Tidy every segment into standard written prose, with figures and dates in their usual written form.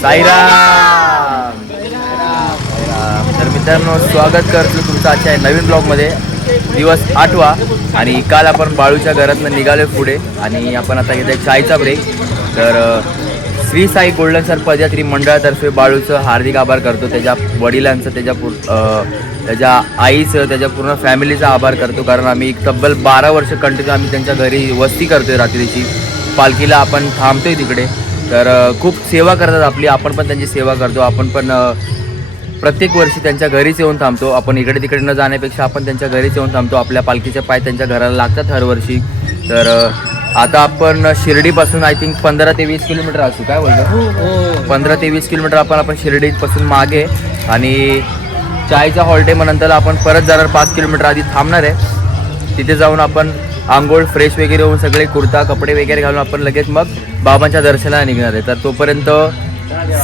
साईराम. तर मित्रांनो, स्वागत करतो तुमचं आजच्या नवीन ब्लॉगमध्ये. दिवस 8वा आणि काल आपण बाळूच्या घरातनं निघालो पुढे आणि आपण आता घेतोय चायचा ब्रेक. तर श्री साई गोल्डन सर पदयात्री मंडळातर्फे बाळूचं हार्दिक आभार करतो, त्याच्या वडिलांचं, त्याच्या आईचं, त्याच्या पूर्ण फॅमिलीचा आभार करतो. कारण आम्ही तब्बल 12 वर्ष कंटिन्यू आम्ही त्यांच्या घरी वस्ती करतोय. रात्रीची पालखीला आपण थांबतोय तिकडे. तर खूप सेवा करतात आपली, आपण पण त्यांची सेवा करतो. आपण पण प्रत्येक वर्षी त्यांच्या घरीच येऊन थांबतो. आपण इकडे तिकडे न जाण्यापेक्षा आपण त्यांच्या घरीच येऊन थांबतो. आपल्या पालखीचे पाय त्यांच्या घराला लागतात हर वर्षी. तर आता आपण शिर्डीपासून आय थिंक 15 ते 20 किलोमीटर असू, काय बोलतो? 15 ते 20 किलोमीटर आपण शिर्डीपासून मागे आणि चायचा हॉल्टे मग नंतर आपण परत जाणार 5 किलोमीटर आधी थांबणार आहे. तिथे जाऊन आपण आंघोळ फ्रेश वगैरे होऊन सगळे कुर्ता कपडे वगैरे घालून आपण लगेच मग बाबांच्या दर्शनाला निघणार आहे. तर तोपर्यंत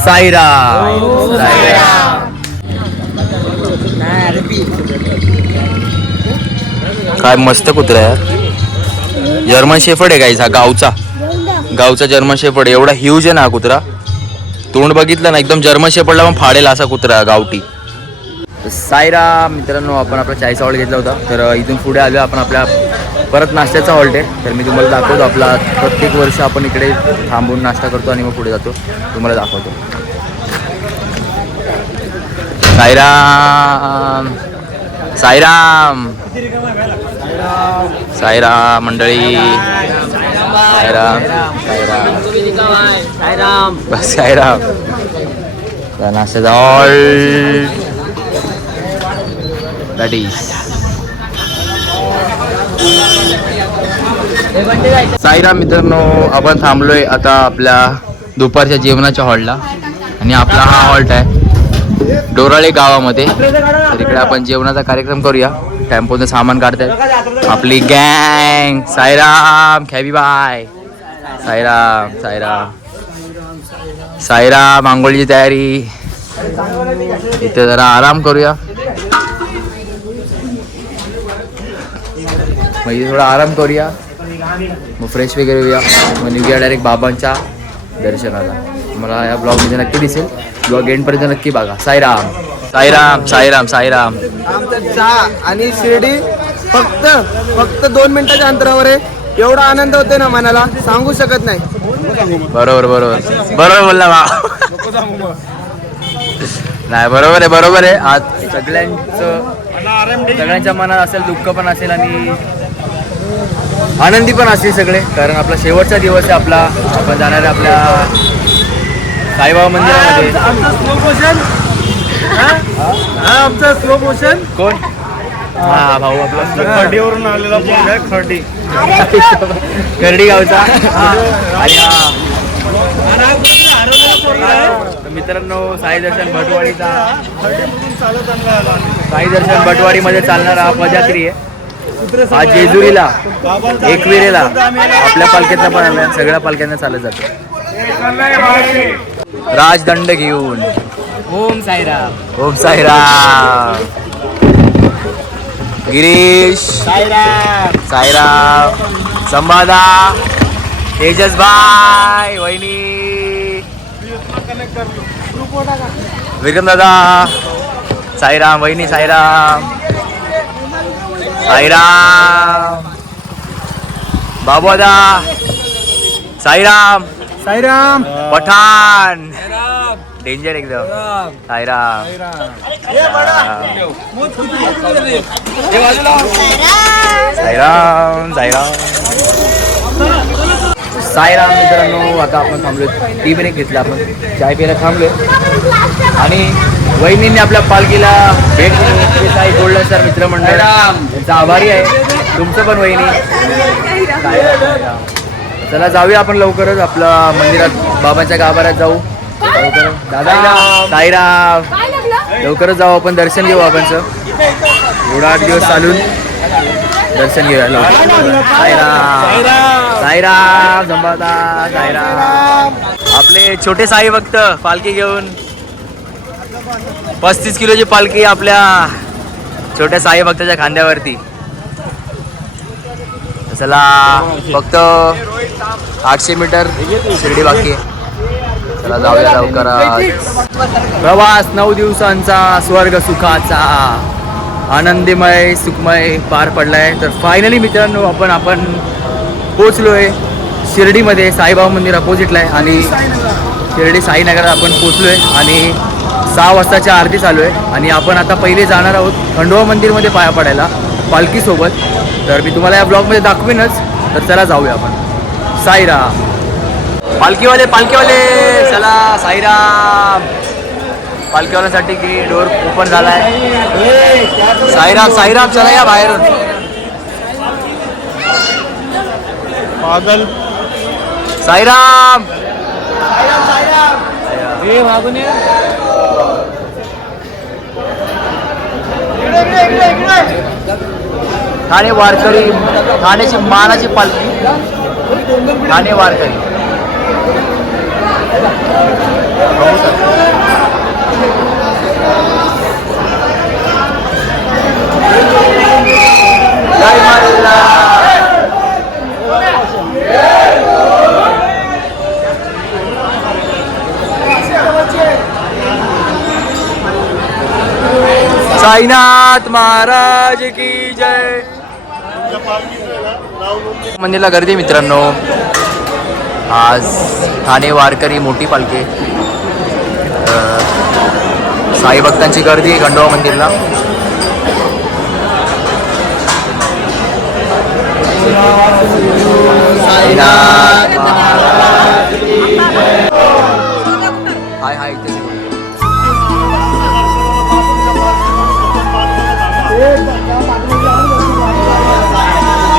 साईराम. साईराम. काय मस्त कुत्रा आहे, जर्मन शेफर्ड आहे गाईचा, गावचा जर्मन शेफर्ड. एवढा ह्यूज आहे ना हा कुत्रा, तोंड बघितलं ना एकदम जर्मन शेफर्डला पण फाडेल असा कुत्रा गावठी. साईराम. मित्रांनो, आपण आपला चायचा हॉल्ट घेतला होता. तर इथून पुढे आलो आपण आपल्या परत नाश्त्याचा हॉल्ट आहे. तर मी तुम्हाला दाखवतो, आपला प्रत्येक वर्ष आपण इकडे थांबून नाश्ता करतो आणि मग पुढे जातो. तुम्हाला दाखवतो. साईराम. साईराम. साईराम मंडळी. साईराम. साईराम. बस साईराम. नाश्त्याचा हॉल्ट दॅट इज साईराम. मित्रांनो, आपण थांबलोय आता आपल्या दुपारच्या जेवणाच्या हॉलला आणि आपला हा हॉल्ट आहे डोराळे गावामध्ये. तर इकडे आपण जेवणाचा कार्यक्रम करूया. टेम्पोचं सामान काढतात आपली गँग. साईराम. खॅबी बाय. साईराम. साईराम. साईराम. आंघोळीची तयारी. इथे जरा आराम करूया, मग इथे थोडा आराम करूया, मग फ्रेश वगैरे होऊया, मग निघूया डायरेक्ट बाबांच्या दर्शनाला. मला या ब्लॉगमध्ये नक्की दिसेल, ब्लॉग एंडपर्यंत नक्की बघा. साईराम. साईराम. साईराम. साईराम. आणि शिर्डी फक्त 2 मिनिटाच्या अंतरावर आहे. एवढा आनंद होते ना मनाला, सांगू शकत नाही. बरोबर बरोबर बरोबर बोलला बा. नाही, बरोबर आहे. आज सगळ्यांच्या मनात असेल, दुःख पण असेल आणि आनंदी पण असतील सगळे. कारण आपला शेवटचा दिवस आहे आपला. आपण जाणार आहे आपल्या साईबाबा मंदिरामध्ये. आमचा स्लो मोशन कोण? हा भाऊ आपला खर्डीवरून आलेला खर्डी गावचा. आणि मित्रांनो, साई दर्शन भटवाडीमध्ये चालणारा हा पदयात्री आहे. हा जेजुरीला, एकविरेला आपल्या पालख्यांना पण आला, सगळ्या पालख्यांना चालत जातो राजदंड घेऊन. ओम साईराम. ओम साईराम. गिरीश. साईराम. साईराम. संवादा. तेजस भाई. वहिनी. विक्रम दादा. साईराम. वहिनी. साईराम. साईराम. बाबूदा. साईराम. साईराम. पठाण. डेंजर एकदम. साईराम. साईराम. साईराम. साईराम. मित्रांनो, आता आपण थांबलोय, टी ब्रेक घेतला, आपण चाय प्यायला थांबलोय आणि वहिनींनी आपल्या पालखीला भेट दिली. साई गोल्डन सर मित्रमंडळ त्यांचा आभारी आहे. तुमचं पण वहिनी. चला जाऊया आपण लवकरच आपल्या मंदिरात, बाबांच्या गाभाऱ्यात जाऊ दादा. साईराम. लवकरच जाऊ आपण, दर्शन घेऊ बाबांचं. एवढा 8 दिवस चालून दर्शन घेऊया लवकर. साईराम. साईराम. संभादा. साईराम. आपले छोटे साई भक्त पालखी घेऊन 35 किलोची पालखी आपल्या छोट्या साई भक्ताच्या खांद्यावरती. चला फक्त 800 मीटर शिर्डी बाकी आहे. चला जाऊया लवकर. प्रवास 9 दिवसांचा स्वर्ग सुखाचा आनंदमय सुखमय पार पडलाय. तर फायनली मित्रांनो आपण पोचलोय शिर्डीमध्ये. साईबाबा मंदिर अपोजिटला आहे आणि शिर्डी साईनगरात आपण पोचलोय आणि 6 वाजताच्या आरती चालू आहे. आणि आपण आता पहिले जाणार आहोत खंडोबा मंदिरमध्ये पाया पडायला पालखीसोबत. तर मी तुम्हाला या ब्लॉगमध्ये दाखवीनच. तर चला जाऊया आपण. साईराम. पालखीवाले चला साईराम. पालखीवाल्यांसाठी की डोर ओपन झालाय. साईराम चला या बाहेरून. साईराम ठाणे वारकरी, ठाण्याची मानाची पालखी ठाणे वारकरी. जय मल्हार. साईनाथ महाराज की जय. मंदिरला गर्दी मित्रांनो. आज ठाणे वारकरी मोठी पालखी. साई भक्तांची गर्दी आहे खंडोबा मंदिरला. साईनाथ महाराज की जय. हाय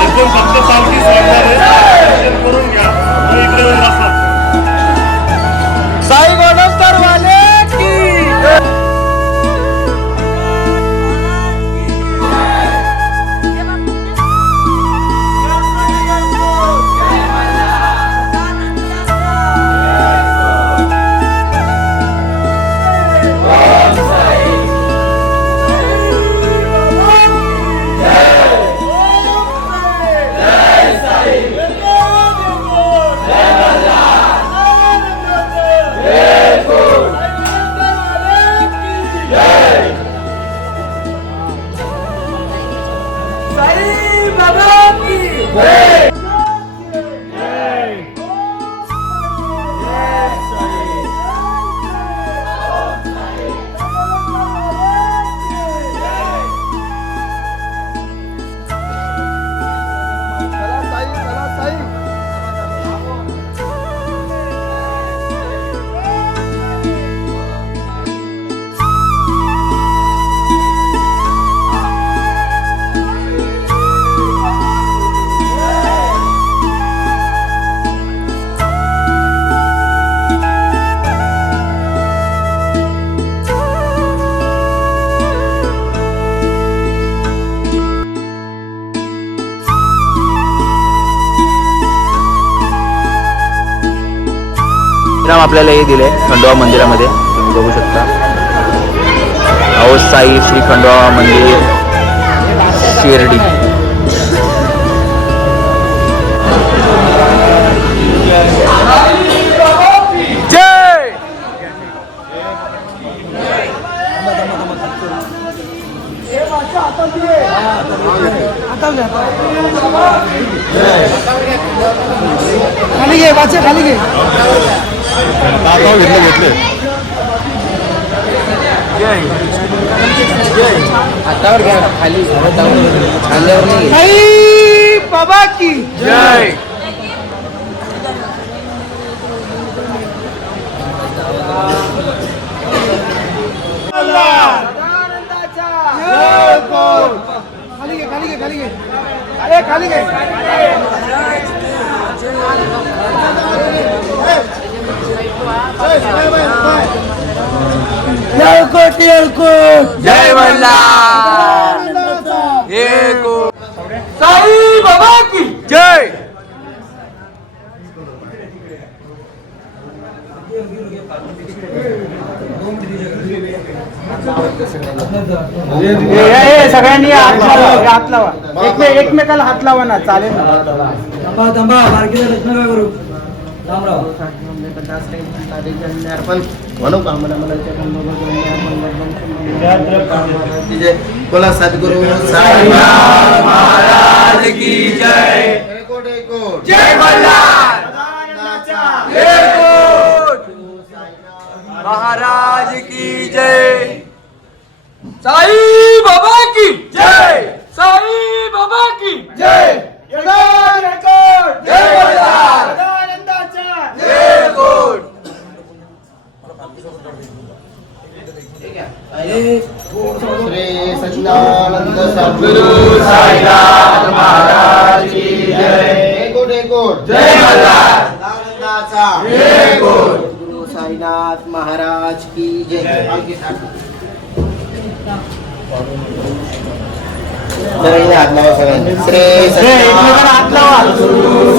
इथे फक्त पालखी करून घ्या. साई गोडस्तर वाले की नाम आपल्याला हे दिले खंडोबा मंदिरामध्ये. तुम्ही बघू शकता. अहो साई श्री खंडोबा मंदिर शिर्डी. जय. खाली घे वाचे खाली घे. घेतले हातावर घ्या खाली खांद्यावर नाही. साई बाबा की जय. खाली घे खाली घे खाली घे. अरे खाली घे. जय मल्हार. साई बाबा की जय. सगळ्यांनी हात लावा. एकमेकाला हात लावा ना. चालेल ना. थांबा बारकीला रचना काय करू. थांब राव. अर्पण मनोकामना बोला सद्गुरु साईनाथ महाराज की जय जय मल्हार महाराज की जय साई बाबा की जय साई बाबा की जय जय मल्हार जय कोट श्री सच्चिदानंद सद्गुरु साईनाथ महाराज की जय जय मल्हार जय कोट गुरु साईनाथ महाराज की जय श्री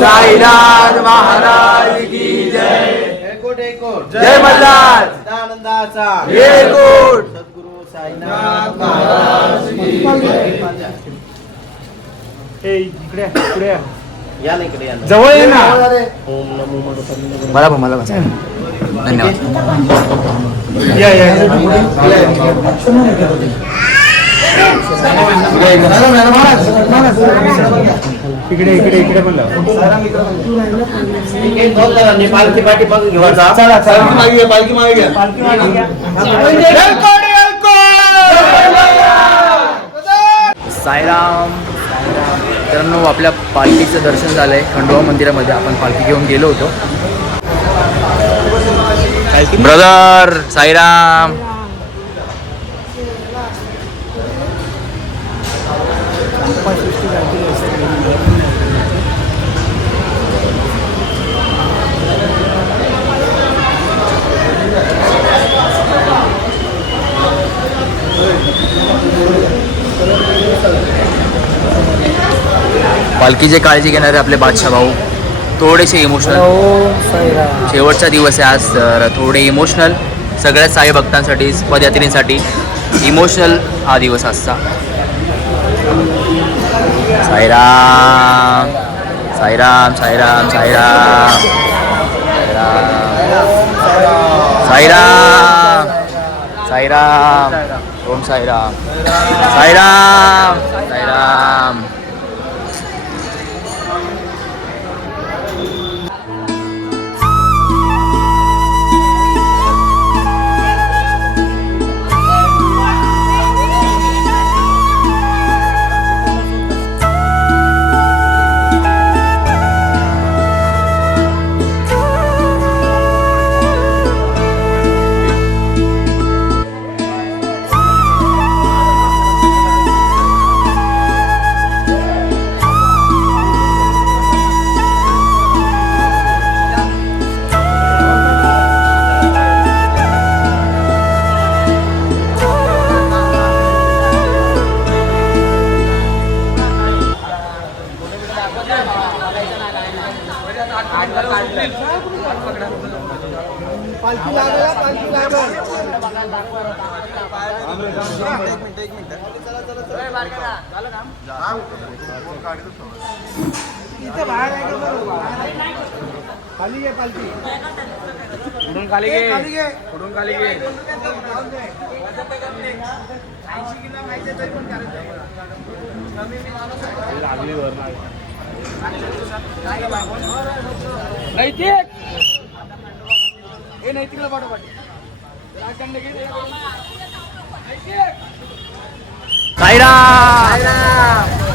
साईनाथ महाराज की जय जय मल्हार जय कोट सद्गुरु साईनाथ महाराज की जय या नाही इकडे जवळ ये ना मला धन्यवाद या इकडे पण पालखी पाठी बघ पालखी मागे साईराम. मित्रांनो, आपल्या पालखीचं दर्शन झालंय खंडोबा मंदिरामध्ये. आपण पालखी घेऊन गेलो होतो. ब्रदर साईराम. पालखीची काळजी घेणारे आपले बादशाह भाऊ थोडेसे इमोशनल. शेवटचा दिवस आहे आज, तर थोडे इमोशनल. सगळ्या साई भक्तांसाठी, पदयात्रींसाठी इमोशनल हा दिवस आजचा. साईराम साईराम साईराम साईराम साईराम साईराम ओम साईराम साईराम साईराम.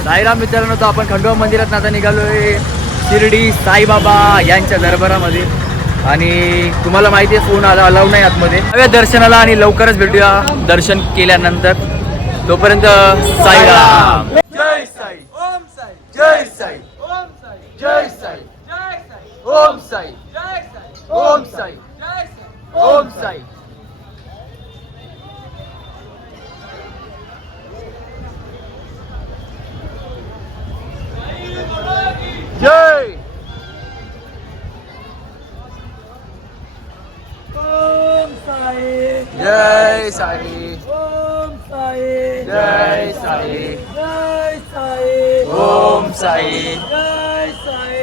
साईराम मित्रांनो, तो आपण खंडोबा मंदिरात आता निघालोय शिर्डी साईबाबा यांच्या दरबारामध्ये. आणि तुम्हाला माहिती आहे फोन आला अलाव नाही आतमध्ये. जाऊया दर्शनाला आणि लवकरच भेटूया दर्शन केल्यानंतर. तोपर्यंत साईराम. जय साई ओम साई जय साई ओम साई जय साई जय साई ओम साई जय साई ओम साई जय साई ओम साई. जय ओम साई जय साई ओम साई जय साई जय साई ओम साई जय साई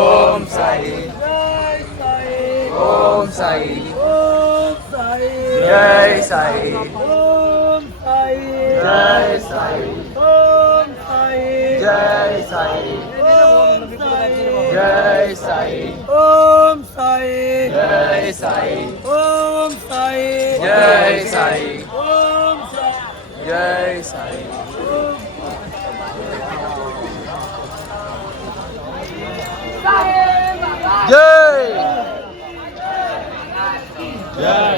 ओम साई जय साई ओम साई ओम साई जय साई ओम साई जय साई ओम साई जय साई ओम साई जय साई ओम साई जय साई ओम साई जय साई ओम साई जय साई जय जय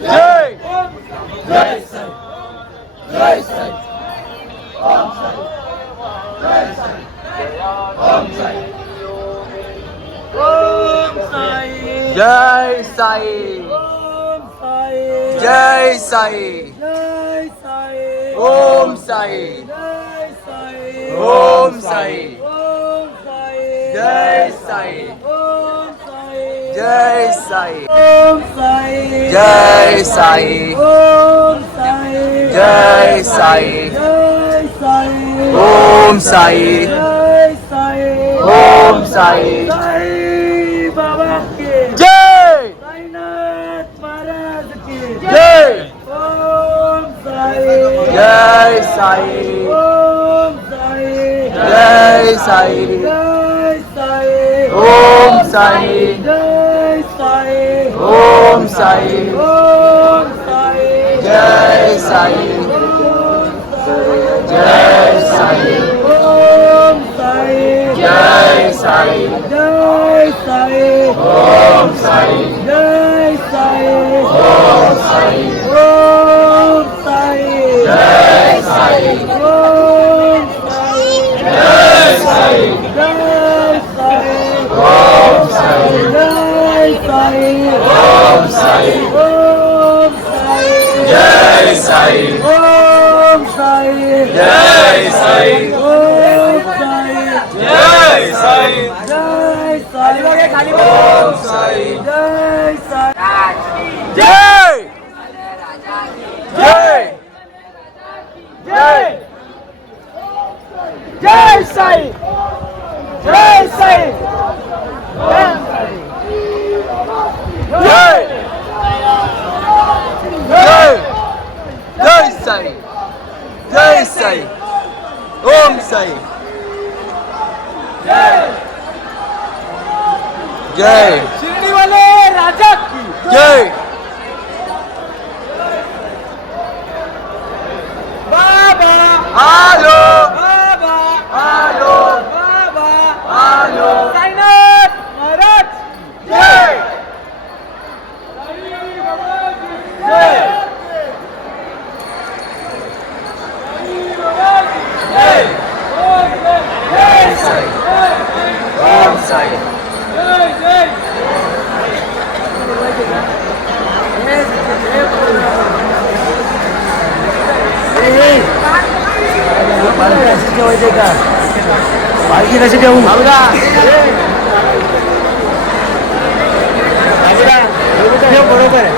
जय जय साई जय साई ओम साई जय साई ओम साई ओम साई जय साई ओम साई जय साई जय साई ओम साई जय साई ओम साई ओम साई जय साई ओम साई जय साई ओम साई जय साई ओम साई जय साई जय साई ओम साई जय साई ओम साई साई बाबा के जय साईनाथ महाराज की जय ओम साई जय साई ओम साई जय साई जय साई ओम साई जय साई ओम साई ओम साई जय साई जय साई ओम साई जय साई जय साई ओम साई जय साई ओम साई ओम साई जय साई ओम साई जय साई जय साई ओम साई जय साई ओम साई ओम साई जय साई ओम साई जय साई ओम साई जय साई जय साई खाली ओम साई जय साई जय जय जय जय साई जय साई जय जय जय साई जय साई ओम साई जय शिर्डी वाले राजा की जय बाबा आलो बाबा आलो बाबा आलो साईनाथ महाराज जय जय जय साई ओम साई जेवायचे का पालखी कशी देऊ बरोबर आहे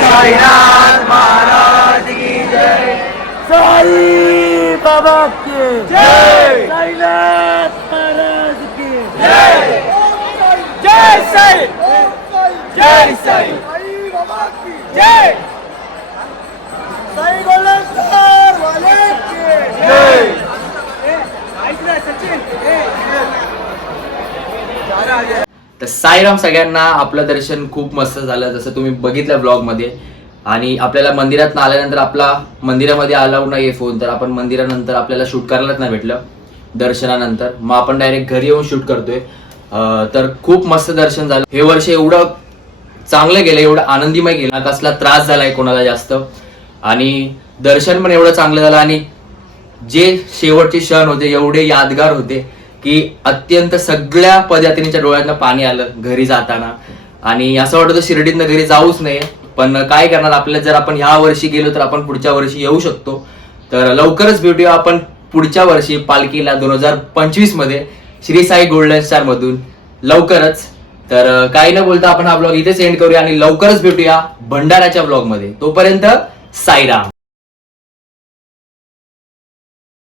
साईनाथ महाराज की जय साई बाबा के जय साईनाथ महाराज की जय जय साई जय साई जय साई गोलंदार वाले के जय ऐक ना सचिन तर साईराम सगळ्यांना. आपलं दर्शन खूप मस्त झालं जसं तुम्ही बघितलं ब्लॉग मध्ये. आणि आपल्याला मंदिरात आल्यानंतर आपला मंदिरामध्ये अलाउड नाहीये फोन, तर आपण मंदिरानंतर आपल्याला शूट करायलाच नाही भेटलं दर्शनानंतर. मग आपण डायरेक्ट घरी येऊन शूट करतोय. तर खूप मस्त दर्शन झालं. हे वर्ष एवढं चांगलं गेलं, एवढं आनंदीमय गेलं, कसला त्रास झालाय कोणाला जास्त. आणि दर्शन पण एवढं चांगलं झालं. आणि जे शेवटचे क्षण होते एवढे यादगार होते की अत्यंत सगळ्या पदयात्रींच्या डोळ्यातनं पाणी आलं घरी जाताना. आणि असं वाटतं शिर्डीतनं घरी जाऊच नये, पण काय करणार, आपल्याला जर आपण ह्या वर्षी गेलो तर आपण पुढच्या वर्षी येऊ शकतो. तर लवकरच भेटूया आपण पुढच्या वर्षी पालखीला 2025 मध्ये श्री साई गोल्डन स्टार मधून लवकरच. तर काही न बोलता आपण हा ब्लॉग इथे सेंड करूया आणि लवकरच भेटूया भंडाऱ्याच्या ब्लॉग मध्ये. तोपर्यंत साईराम.